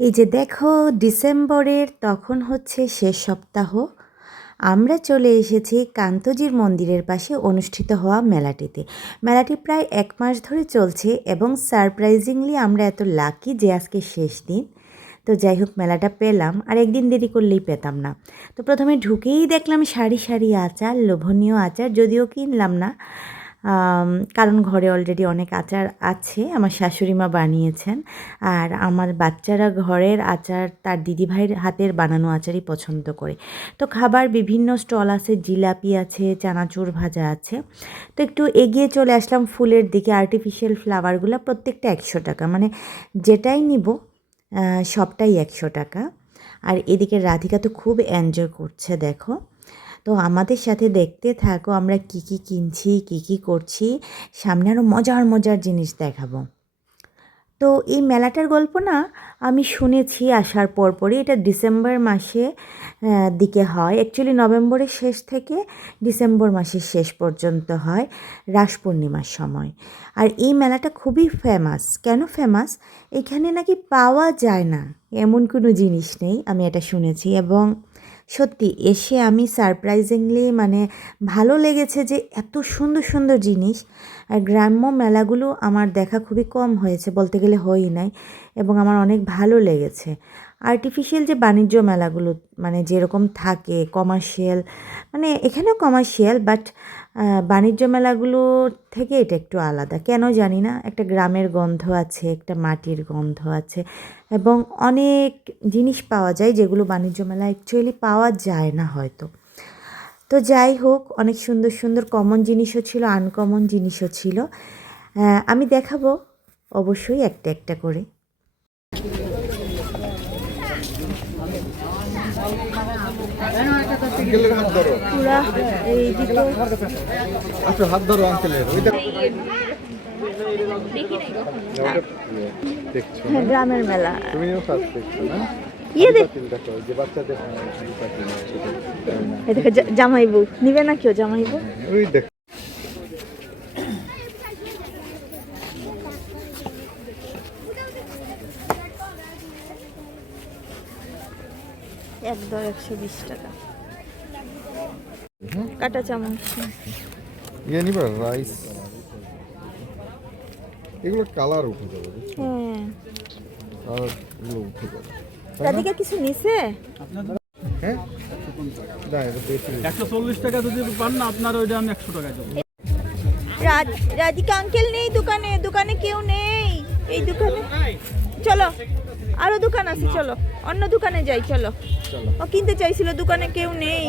এই যে দেখো, ডিসেম্বরের তখন হচ্ছে শেষ সপ্তাহ। আমরা চলে এসেছি কান্তজির মন্দিরের পাশে অনুষ্ঠিত হওয়া মেলাটিতে। মেলাটি প্রায় এক মাস ধরে চলছে এবং সারপ্রাইজিংলি আমরা এত লাকি যে আজকে শেষ দিন। তো যাই হোক, মেলাটা পেলাম। আর একদিন দেরি করলেই পেতাম না। তো প্রথমে ঢুকেই দেখলাম সারি সারি আচার, লোভনীয় আচার, যদিও কিনলাম না। কারণ ঘরে অলরেডি অনেক আচার আছে, আমার শাশুড়ি মা বানিয়েছেন। আর আমার বাচ্চারা ঘরের আচার তার দিদিভাইয়ের হাতের বানানো আচারই পছন্দ করে। তো খাবার বিভিন্ন স্টল আছে, জিলাপি আছে, চানাচুর ভাজা আছে। তো একটু এগিয়ে চলে আসলাম ফুলের দিকে আর্টিফিশিয়াল ফ্লাওয়ারগুলো প্রত্যেকটা একশো টাকা। মানে যেটাই নিব সবটাই একশো টাকা। আর এদিকে রাধিকা তো খুব এনজয় করছে, দেখো। তো আমাদের সাথে দেখতে থাকো, আমরা কি কি কিনছি, কি কি করছি। সামনে আরও মজার মজার জিনিস দেখাবো। তো এই মেলাটার গল্প না আমি শুনেছি আসার পরপরই, এটা ডিসেম্বর মাসে দিকে হয়। অ্যাকচুয়ালি নভেম্বরের শেষ থেকে ডিসেম্বর মাসের শেষ পর্যন্ত হয়, রাস পূর্ণিমার সময়। আর এই মেলাটা খুবই ফেমাস কেন ফেমাস এখানে নাকি পাওয়া যায় না, এমন কোনো জিনিস নেই, আমি এটা শুনেছি। এবং সত্যি, এসে আমি সারপ্রাইজিংলি মানে ভালো লেগেছে যে এত সুন্দর সুন্দর জিনিস। আর গ্রাম্য মেলাগুলো আমার দেখা খুবই কম হয়েছে বলতে গেলে হয়ই নাই এবং আমার অনেক ভালো লেগেছে। আর্টিফিশিয়াল যে বাণিজ্য মেলাগুলো মানে যেরকম থাকে কমার্শিয়াল মানে এখানেও কমার্শিয়াল বাট বাণিজ্য মেলাগুলো থেকে এটা একটু আলাদা। কেন জানি না, একটা গ্রামের গন্ধ আছে, একটা মাটির গন্ধ আছে এবং অনেক জিনিস পাওয়া যায় যেগুলো বাণিজ্য মেলা অ্যাকচুয়ালি পাওয়া যায় না হয়তো। তো যাই হোক, অনেক সুন্দর সুন্দর কমন জিনিসও ছিল আনকমন জিনিসও ছিল। আমি দেখাবো অবশ্যই একটা একটা করে আঙ্কেলের হাত ধরো পুরা এই দিকে। আচ্ছা হাত ধরো আঙ্কেলের? হ্যাঁ, গ্রামের মেলা। তুমিও ফার্স্ট দেখছ না? ইয়ে হ্যাঁ, জামাইবু নিবে না কেউ জামাইবু ওই দেখ। এক দর একশো বিশ টাকা। কাটা চামচ। ইয়ে নিবা রাইস এগুলো কালার উঠে যাবে হ্যাঁ। কালার এগুলো উঠে যাবে। তাই কিছু নিছে? হ্যাঁ? না এটা বেশি একশো চল্লিশ টাকা যদি পান না আপনার ওইটা আমি একশো টাকা দেবো। রাধ- রাধিকা আঙ্কেল নেই দোকানে দোকানে কেউ নেই। এই দোকানে চলো আরও দোকান আছে চলো অন্য দোকানে যাই চলো। ও কিনতে চাইছিল দোকানে কেউ নেই।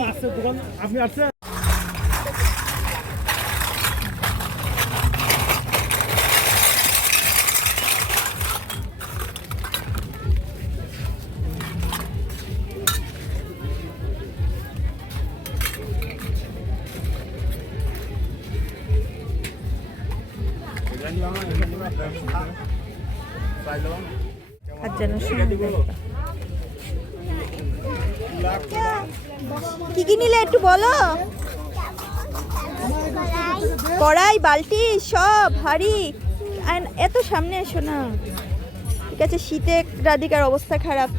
কড়াই বালতি সব হাড়ি। আর এত সামনে এসো না। ঠিক আছে শীতে রাধিকার অবস্থা খারাপ।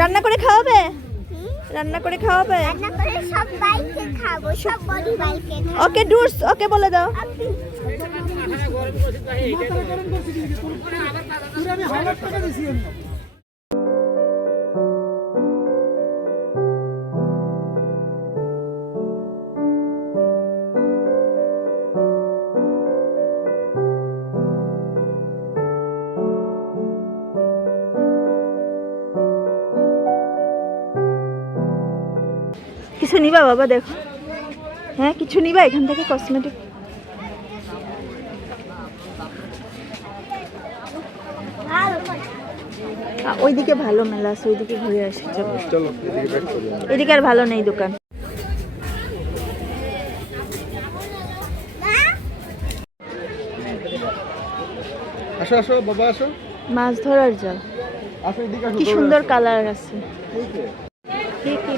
রান্না করে খাওয়াবে? রান্না করে খাওয়াবে? রান্না করে সব বাইকে খাব সব বডি বাইকে ওকে ডুরস ওকে বলে দাও। নিবা বাবা দেখো। হ্যাঁ কিছু নিবা এখান থেকে কসমেটিক ওইদিকে ভালো মেলা আছে ওইদিকে ঘুরে আসি চলো। এদিকে আর ভালো নেই দোকান। আসো আসো বাবা আসো। মাছ ধরার জাল। কি সুন্দর কালার আছে। কি কি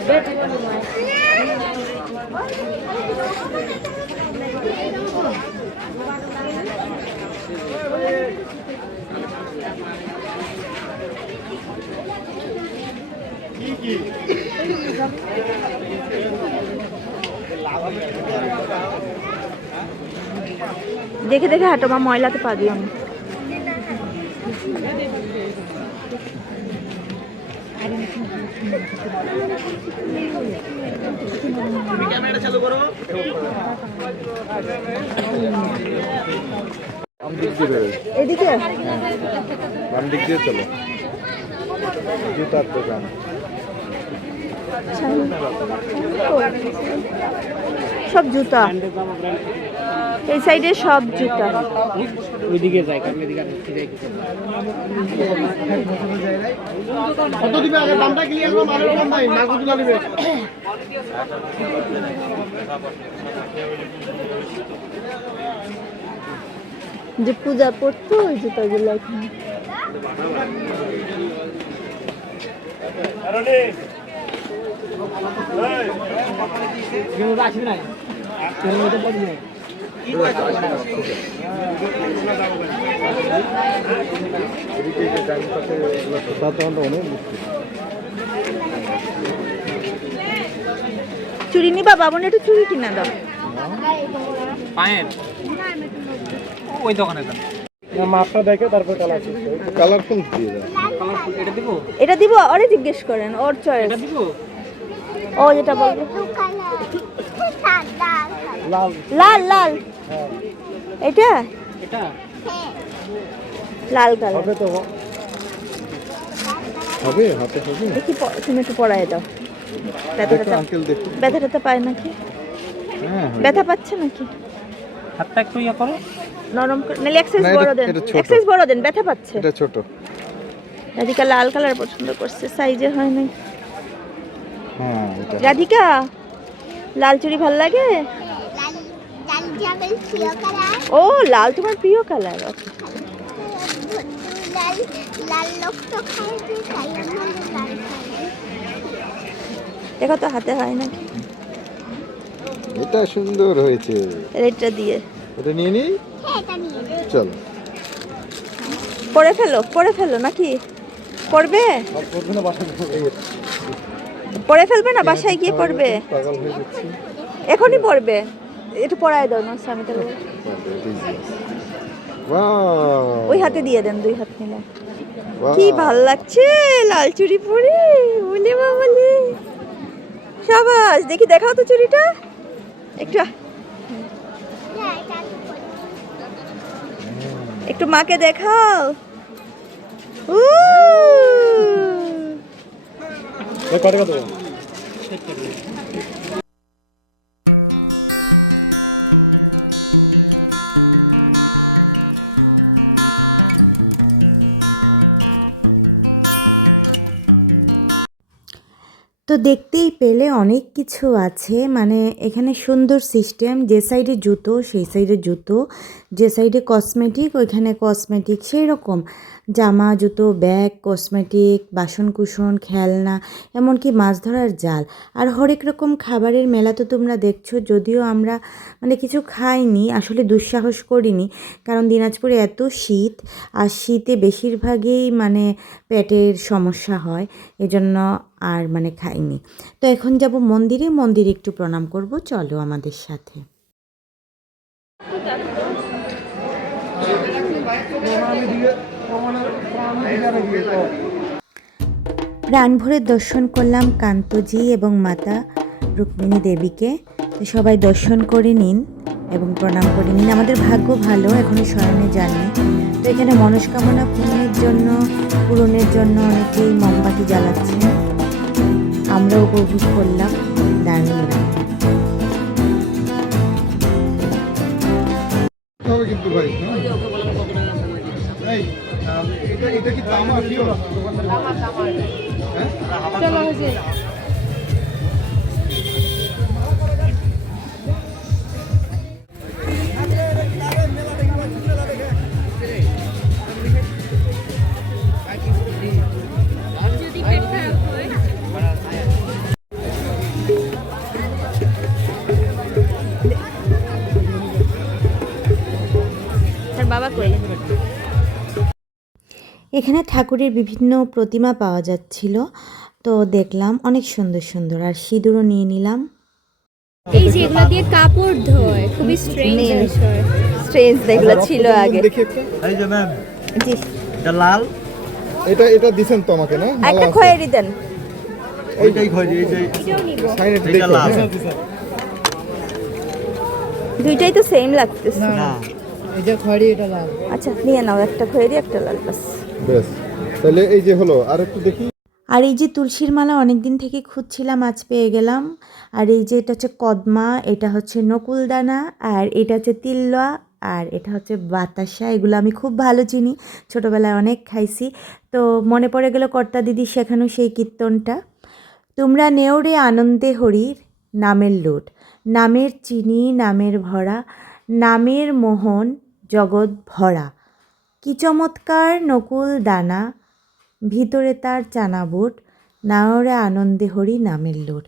দেখে দেখে হাঁটো মা ময়লাতে পা দিও না বাম দিক দিয়ে বেরোয় এদিকে? বাম দিক দিয়ে চলো। জুতার দোকান। সব জুতা। এই সাইডে সব জুতা। ওইদিকে যাই কারণ এদিকে যাই কত দিবে আগে দামটা ক্লিয়ার করো মালের দাম নাই দিবে যে পূজা পড়তো ওই জুতাগুলো এখানে। আসবে না চুড়ি নিবা বাবন একটু চুড়ি কিনা দাও। পায়ের? ওই দোকানে যান মাপটা দেখে তারপর কালার কালারফুল দিয়ে দাও। এটা দিব? এটা দিব? ওরে জিজ্ঞেস করেন ওর চয়েস দিব? ও যেটা বলবে। লাল। লাল লাল। এটা? এটা? হ্যাঁ লাল কালার। হবে তো। হবে হাতে হবে। দেখি তুমি একটু পড়ায় দাও। ব্যথা দেখো আঙ্কেল দেখো। ব্যথা ট্যাথা পায় নাকি? হ্যাঁ ব্যথা পাচ্ছে নাকি? হাতটা একটু ইয়ে করো। নরম করে নাহলে এক্সারসাইজ না, বড় দেন। এক্সারসাইজ বড় দেন ব্যথা পাচ্ছে। এটা ছোট। রাধিকা লাল কালার পছন্দ করছে সাইজে হয় নাই। হ্যাঁ রাধিকা। লাল চুড়ি ভালো লাগে? ও লাল তোমার প্রিয় কালার দেখো তো হাতে হয় নাকি? এটা সুন্দর হয়েছে। দিয়ে। এটা হ্যাঁ এটা নিয়ে নে। চলো। পরে ফেলো পরে ফেলো নাকি? পড়বে পরে ফেলবে না? বাসায় গিয়ে পড়বে? হয়ে এখনই পড়বে? একটু পড়ায় দাও না স্বামী তাহলে। ওই হাতে দিয়ে দেন দুই হাত মিলে! কি ভালো লাগছে লাল চুড়ি পরে বলে বাবলে সাবাস দেখি দেখাও তো চুড়িটা। একটু হ্যাঁ আমি। একটু মাকে দেখাও। উ কত কত? ってる。তো দেখতেই পেলে অনেক কিছু আছে। মানে এখানে সুন্দর সিস্টেম যে সাইডে জুতো, সেই সাইডে জুতো, যে সাইডে কসমেটিক ওইখানে কসমেটিক সেই রকম জামা, জুতো ব্যাগ কসমেটিক বাসনকুসন, খেলনা, এমনকি মাছ ধরার জাল। আর হরেক রকম খাবারের মেলা তো তোমরা দেখছ, যদিও আমরা মানে কিছু খাইনি, আসলে দুঃসাহস করিনি, কারণ দিনাজপুরে এত শীত, আর শীতে বেশিরভাগই মানে পেটের সমস্যা হয়। এজন্য আর মানে খাইনি। তো এখন যাব মন্দিরে মন্দিরে একটু প্রণাম করব, চলো আমাদের সাথে। প্রাণ ভরে দর্শন করলাম কান্তজি এবং মাতা রুক্মিণী দেবীকে। তো সবাই দর্শন করে নিন এবং প্রণাম করে নিন। আমাদের ভাগ্য ভালো এখনও শয়নে যাননি। তো এখানে মনস্কামনা পূরণের জন্য পূরণের জন্য অনেকেই মোমবাতি জ্বালাচ্ছেন। আমরাও উপভোগ করলাম দারুণ কিন্তু ভাই হ্যাঁ? এটা এটা কি তামা? পিওর তার এখানে ঠাকুরের বিভিন্ন প্রতিমা পাওয়া যাচ্ছিল। তো দেখলাম অনেক সুন্দর সুন্দর। আর সিঁদুরও নিয়ে নিলাম। এই যে এগুলো দিয়ে কাপড় ধোয় খুবই স্ট্রেঞ্জ বিষয়। স্ট্রেঞ্জ ছিল আগে। একটা এই যে ম্যাম জি। এটা লাল। এটা এটা দিছেন তো আমাকে না? একটা খয়েরি দেন। ওইটাই খয়েরি এই যে এটা লাল। দুইটাই তো সেম লাগতেছে। না আচ্ছা নিয়ে নাও একটা খয়েরি একটা লাল বাস। তাহলে এই যে হলো, আর একটু দেখি। আর এই যে তুলসীর মালা অনেক দিন থেকে খুঁজছিলাম, আজ পেয়ে গেলাম। আর এই যে এটা হচ্ছে কদমা, এটা হচ্ছে নকুলদানা, আর এটা হচ্ছে তিল্লা, আর এটা হচ্ছে বাতাসা। এগুলো আমি খুব ভালো চিনি, ছোটোবেলায় অনেক খাইছি। তো মনে পড়ে গেল কর্তা দিদি শেখানো সেই কীর্তনটা। তোমরা নেওরে আনন্দে হরির নামের লোট, নামের চিনি, নামের ভরা, নামের মোহন জগৎ ভরা। কি চমৎকার নকুল দানা। ভিতরে তার চানা বুট, নাওরে আনন্দে হরি নামের লুট।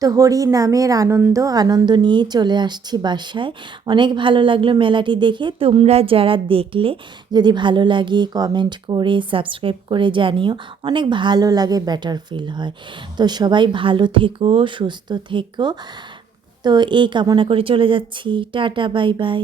তো হরি নামের আনন্দ আনন্দ নিয়ে চলে আসছি বাসায়। অনেক ভালো লাগল মেলাটি দেখে। তোমরা যারা দেখলে, যদি ভালো লাগে কমেন্ট করে সাবস্ক্রাইব করে জানিও। অনেক ভালো লাগে বেটার ফিল হয়। তো সবাই ভালো থেকো, সুস্থ থেকো। তো এই কামনা করে চলে যাচ্ছি। Tata bye bye